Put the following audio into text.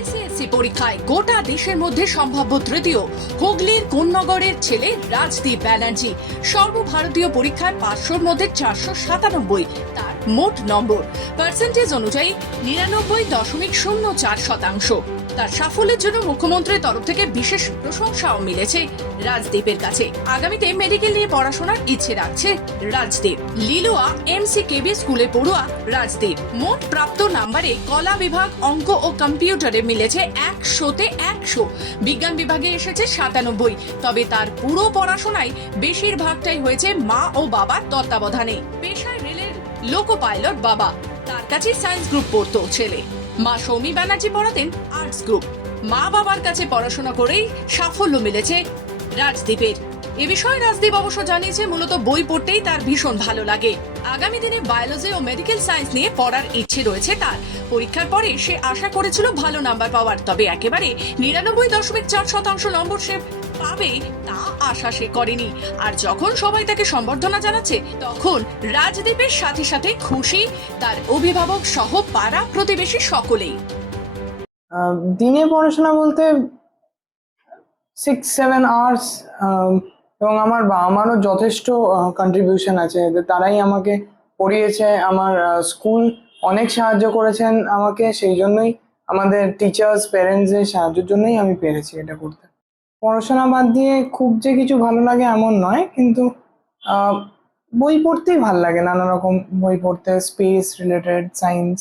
ICSE পরীক্ষায় গোটা দেশের মধ্যে সম্ভাব্য তৃতীয় হুগলির কোন্নগরের ছেলে রাজদীপ ব্যানার্জি। সর্বভারতীয় পরীক্ষায় পাঁচশোর মধ্যে চারশো সাতানব্বই, তার মোট নম্বর। পার্সেন্টেজ অনুযায়ী নিরানব্বই দশমিক শূন্য চার শতাংশ। তার সাফল্যের জন্য মুখ্যমন্ত্রীর তরফ থেকে বিশেষ প্রশংসাও মিলেছে রাজদীপের কাছে। আগামীতে মেডিকেল নিয়ে পড়াশোনার ইচ্ছে রাখছে রাজদীপ। লিলুয়া এমসি কেবি স্কুলে পড়ুয়া রাজদীপ। মোট প্রাপ্ত নাম্বারে কলা বিভাগ, অঙ্ক ও কম্পিউটারে মিলেছে একশোতে একশো। বিজ্ঞান বিভাগে এসেছে সাতানব্বই। তবে তার পুরো পড়াশোনায় বেশিরভাগটাই হয়েছে মা ও বাবার তত্ত্বাবধানে। পেশায় রেলের লোকো পাইলট বাবা। তার কাছে সায়েন্স গ্রুপ পড়তো ছেলে। মা সৌমি ব্যানার্জি পড়াতেন আর্টস গ্রুপ। মা বাবার কাছে পড়াশোনা করেই সাফল্য মিলেছে রাজদীপের। এ বিষয়ে রাজদীপ অবশ্য জানিয়েছে, মূলত বই পড়তেই তার ভীষণ ভালো লাগে। আগামী দিনে বায়োলজি ও মেডিকেল সায়েন্স নিয়ে পড়ার ইচ্ছে রয়েছে তার। পরীক্ষার পরে সে আশা করেছিল ভালো নাম্বার পাওয়ার, তবে একেবারে নিরানব্বই দশমিক চার শতাংশ নম্বর সে পাবে তা আশা সে করেনি। আর যখন সবাই তাকে সম্বর্ধনা জানাচ্ছে, তখন রাজদীপের সাথে সাথে খুশি তার অভিভাবক সহ পাড়া প্রতিবেশী সকলেই। দিনে পড়াশোনা বলতে সিক্স সেভেন আওয়ার্স এবং আমার বাবা মারও যথেষ্ট কন্ট্রিবিউশন আছে। তারাই আমাকে পড়িয়েছে, আমার স্কুল অনেক সাহায্য করেছেন আমাকে, সেই জন্যই আমাদের টিচার্স প্যারেন্টসের সাহায্যের জন্যই আমি পেরেছি এটা করতে। পড়াশোনা বাদ দিয়ে খুব যে কিছু ভালো লাগে এমন নয়, কিন্তু বই পড়তেই ভালো লাগে, নানা রকম বই পড়তে স্পেস রিলেটেড সায়েন্স